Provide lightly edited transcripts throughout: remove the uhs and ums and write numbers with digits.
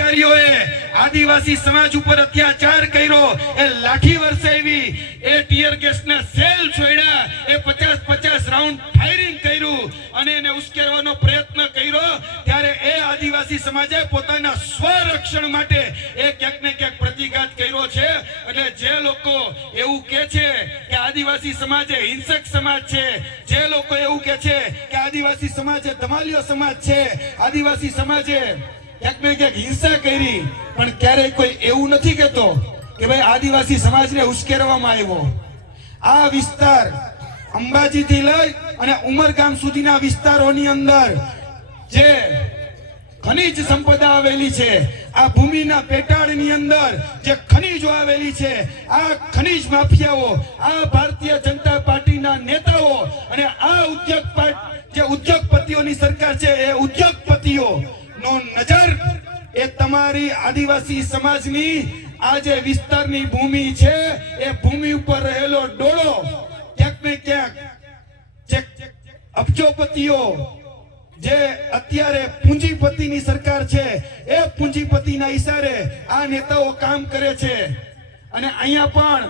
અધિકારીઓએ આદિવાસી સમાજ ઉપર અત્યાચાર કર્યો, એ લાઠી વરસાવી, એ ટીયર ગેસના સેલ છોડ્યા, એ 50 રાઉન્ડ ફાયરિંગ કર્યું અને એને ઉશ્કેરવાનો પ્રયત્ન કર્યો, ત્યારે એ આદિવાસી સમાજે પોતાના સ્વરક્ષણ માટે એ ક્યાંક ને ક્યાંક પ્રતિઘાત કર્યો છે. એટલે જે લોકો એવું કહે છે કે આદિવાસી સમાજ એ હિંસક સમાજ છે, જે લોકો એવું કહે છે કે આદિવાસી સમાજ એ ધમાલિયો સમાજ છે, આદિવાસી સમાજે ક્યાંક ને ક્યાંક હિંસા કરી, પણ ક્યારેય કોઈ એવું નથી કહેતો કે ભાઈ આદિવાસી સમાજને ઉશ્કેરવામાં આવ્યો. આ વિસ્તાર અંબાજી થી લઈ અને ઉમરગામ સુધીના વિસ્તારોની અંદર જે ખનીજ સંપદા આવેલી છે, આ ભૂમિના પેટાળની અંદર જે ખનીજો આવેલી છે, આ ખનીજ માફિયાઓ, આ ભારતીય જનતા પાર્ટીના નેતાઓ અને આ ઉદ્યોગપતિઓની સરકાર છે, એ ઉદ્યોગપતિઓ નો નજર એ તમારી આદિવાસી સમાજની આ જે વિસ્તારની ભૂમિ છે, એ ભૂમિ ઉપર રહેલો ડોળો ક્યાંક ને ક્યાંક જે અબજોપતિઓ, જે અત્યારે પૂંજીપતિની સરકાર છે, એ પૂંજીપતિના ઈશારે આ નેતાઓ કામ કરે છે. અને અહીંયા પણ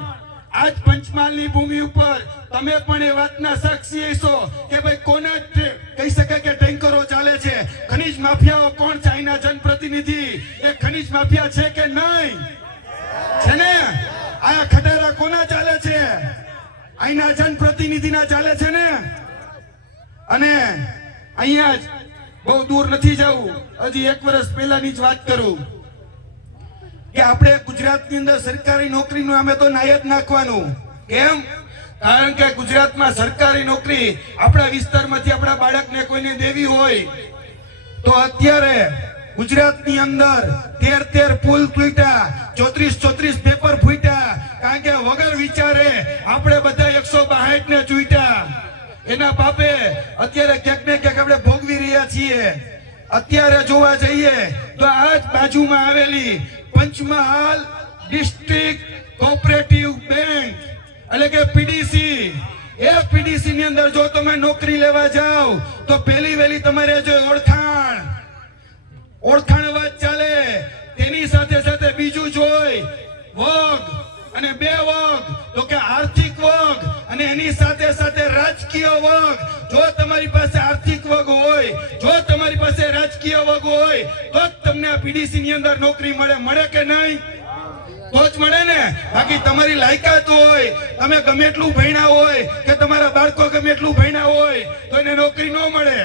આજ પંચમહાલની ભૂમિ ઉપર તમે પણ એ વાતના સાક્ષી છો કે ભાઈ કોના કહી શકાય કે ટેન્કરો ચાલે છે, ખનીજ માફિયાઓ કોણ છે, અહીંના જનપ્રતિનિધિ એ ખનીજ માફિયા છે કે નહીં? છે ને? આ ખટારા કોના ચાલે છે? અહીંના જનપ્રતિનિધિના ચાલે છે ને? અને અહીંયા જ બહુ દૂર નથી જવું, હજી 1 વર્ષ પહેલાની જ વાત કરું કે આપણે ગુજરાતની અંદર સરકારી નોકરીનું અમે તો નાય જ નાખવાનું. કેમ? કારણ કે ગુજરાતમાં સરકારી નોકરી આપણા વિસ્તારમાંથી આપણા બાળકને કોઈને દેવી હોય તો અત્યારે ગુજરાતની અંદર 13 પુલ તૂટ્યા, 34 પેપર ફૂટ્યા, કારણ કે વગર વિચારે આપણે બધા 162 ને ચૂંટ્યા. એના પાપે અત્યારે ક્યાંક ને ક્યાંક આપણે ભોગવી રહ્યા છીએ. અત્યારે જોવા જઈએ તો આ જ બાજુમાં આવેલી પંચમહાલ ડિસ્ટ્રિક્ટ કોઓપરેટિવ બેંક એટલે કે પીડીસી, એ પીડીસી ની અંદર જો તમે નોકરી લેવા જાઓ તો પહેલી વહેલી તમારે જો ઓળખાણ વાત ચાલે, તેની સાથે સાથે બીજું જોઈ વગ અને 2 વગ, તો કે આર્થિક વગ અને એની સાથે સાથે રાજકીય વગ. જો તમારી પાસે આર્થિક વગ હોય, જો તમારી પાસે રાજકીય વગ હોય તો જ તમને આ પીડીસી ની અંદર નોકરી મળે કે નહીં? તો જ મળે ને. બાકી તમારી લાયકાત હોય, તમે ગમે એટલું ભણ્યા હોય કે તમારા બાળકો ગમે એટલું ભણ્યા હોય તો એને નોકરી ન મળે.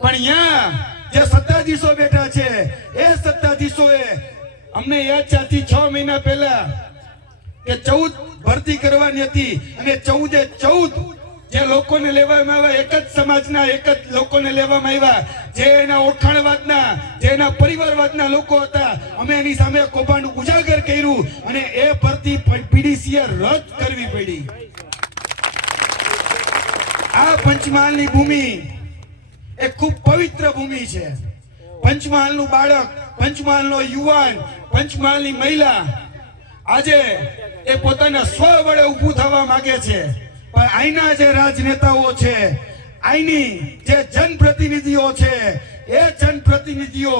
પણ અહીંયા જે સત્તાધીશો બેઠા છે, એ સત્તાધીશોએ અમને યાદ છે 6 મહિના પહેલા કે 14 ભરતી કરવાની હતી અને 14 જે લોકોને લેવામાં આવ્યા, એક જ સમાજના એક જ લોકોને લેવામાં આવ્યા, જે એના ઓળખાણવાદના, જે એના પરિવારવાદના લોકો હતા. અમે એની સામે કૌભાંડ ઉજાગર કર્યું અને એ ભરતી પીડીસીએ રદ કરવી પડી. આ પંચમહાલની ભૂમિ એ ખૂબ પવિત્ર ભૂમિ છે. પંચમહાલનું બાળક, પંચમહાલનો યુવાન, પંચમહાલની મહિલા આજે એ પોતાના સ્વ વડે ઊભું થવા માંગે છે. પણ અહીંના જે રાજનેતાઓ છે, અહીંની જે જનપ્રતિનિધિઓ છે, એ જનપ્રતિનિધિઓ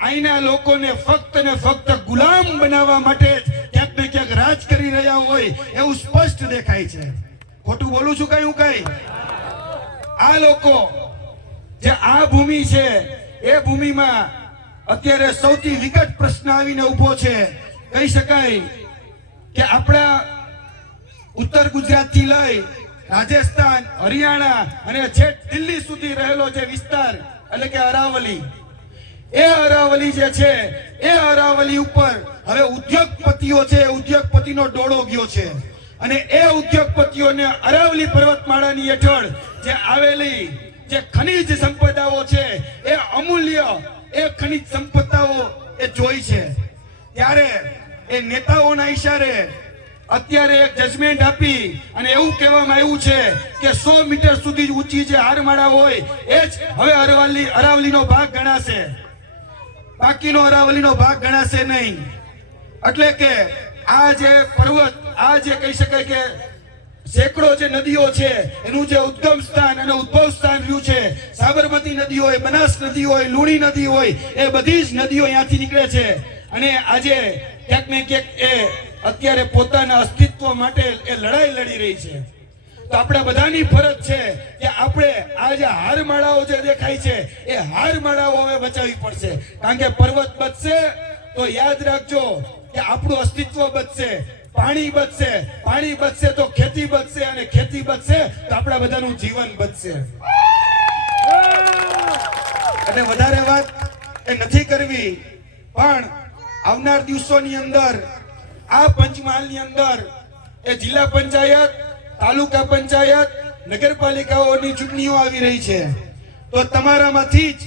અહીંના લોકોને ફક્ત ને ફક્ત ગુલામ બનાવવા માટે જ ક્યાંક ને ક્યાંક રાજ કરી રહ્યા હોય એવું સ્પષ્ટ દેખાય છે. ખોટું બોલું છું કઈ હું કઈ? આ લોકો જે આ ભૂમિ છે, એ ભૂમિમાં અત્યારે સૌથી વિકટ પ્રશ્ન આવીને ઉભો છે. કહી શકાય કે આપણા ઉત્તર ગુજરાત થી લઈ રાજસ્થાન, હરિયાણા અને છેક દિલ્હી સુધી રહેલો જે વિસ્તાર એટલે કે અરાવલી, એ અરાવલી જે છે, એ અરાવલી ઉપર હવે ઉદ્યોગપતિઓ છે, ઉદ્યોગપતિનો ડોળો ગયો છે. અને એ ઉદ્યોગપતિઓને અરાવલી પર્વતમાળાની હેઠળ જે આવેલી જે ખનીજ સંપદાઓ છે, એ અમૂલ્ય એ ખનીજ સંપદાઓ એ જોઈ છે. ત્યારે એ નેતાઓના ઈશારે અત્યારે એક જજમેન્ટ આપી અને એવું કહેવામાં આવ્યું છે કે 100 મીટર સુધી ઊંચી જે હારમાળા હોય એ જ હવે અરાવલીનો ભાગ ગણાશે, બાકીનો અરાવલીનો ભાગ ગણાશે નહીં. એટલે કે આ જે પર્વત, આ જે કહી શકાય કે સેંકડો જે નદીઓ છે એનું જે ઉદ્ગમ સ્થાન અને ઉદ્ભવ સ્થાન રહ્યું છે, સાબરમતી નદી હોય, બનાસ નદી હોય, લુણી નદી હોય, એ બધી જ નદીઓ અહીંયાથી નીકળે છે. અને આજે ક્યાંક ને ક્યાંક એ અત્યારે પોતાના અસ્તિત્વ માટે એ લડાઈ લડી રહી છે. તો આપણે બધાની ફરજ છે કે આપણે આ જે હારમાળાઓ જે દેખાય છે એ હારમાળાઓ હવે બચાવવી પડશે. કારણ કે પર્વત બચશે તો યાદ રાખજો કે આપણું અસ્તિત્વ બચશે, પાણી બચશે, પાણી બચશે તો ખેતી બચશે, અને ખેતી બચશે તો આપણા બધાનું જીવન બચશે. અને વધારે વાત એ નથી કરવી, પણ આવનાર દિવસોની અંદર આ પંચમહાલની અંદર એ જિલ્લા પંચાયત, તાલુકા પંચાયત, નગરપાલિકાઓની ચૂંટણીઓ આવી રહી છે. તો તમારામાંથી જ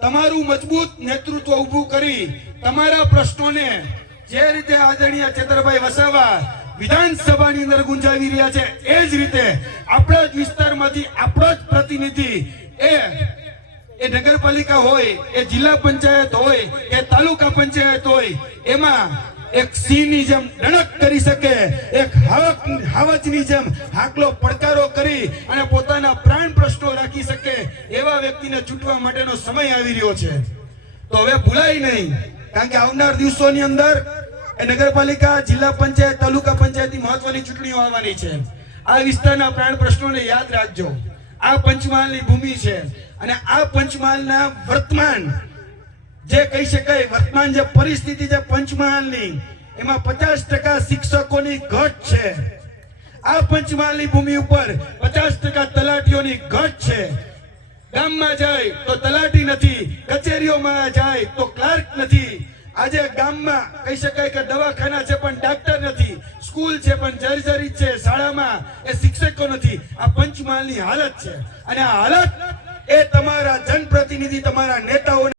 તમારું મજબૂત નેતૃત્વ ઊભું કરી તમારા પ્રશ્નોને જે રીતે આદરણીય ચેતરભાઈ વસાવા વિધાનસભાની અંદર ગુંજાવી રહ્યા છે, એ જ રીતે આપણા જ વિસ્તારમાંથી આપણો જ પ્રતિનિધિ એ નગરપાલિકા હોય, એ જિલ્લા પંચાયત હોય, એ તાલુકા પંચાયત હોય, એમાં એક સિંહની જેમ ડણક કરી શકે, એક હાવજની જેમ હાકલો પડકારો કરી અને પોતાના પ્રાણ પ્રશ્નો રાખી શકે એવા વ્યક્તિને ચૂંટવા માટેનો સમય આવી રહ્યો છે. તો હવે ભૂલાય નહીં, કારણ કે આવનાર દિવસોની અંદર એ નગરપાલિકા, જિલ્લા પંચાયત, તાલુકા પંચાયતની મહત્વની ચૂંટણીઓ આવવાની છે. આ વિસ્તારના પ્રાણ પ્રશ્નોને યાદ રાખજો. આ પંચમહાલની ભૂમિ છે, અને આ પંચમહાલના વર્તમાન જે કહી શકાય, વર્તમાન જે પરિસ્થિતિ છે પંચમહાલની, એમાં 50% શિક્ષકોની ઘટ છે. આ પંચમહાલની ભૂમિ ઉપર 50% તલાટીઓની ઘટ છે. ગામમાં જાય તો તલાટી નથી, કચેરીઓમાં જાય તો ક્લાર્ક નથી. આજે ગામમાં કહી શકાય કે દવાખાના છે પણ ડાક્ટર નથી, સ્કૂલ છે પણ જર્જરિત છે, શાળામાં એ શિક્ષકો નથી. આ પંચમહાલની હાલત છે, અને આ હાલત એ તમારા જનપ્રતિનિધિ, તમારા નેતાઓ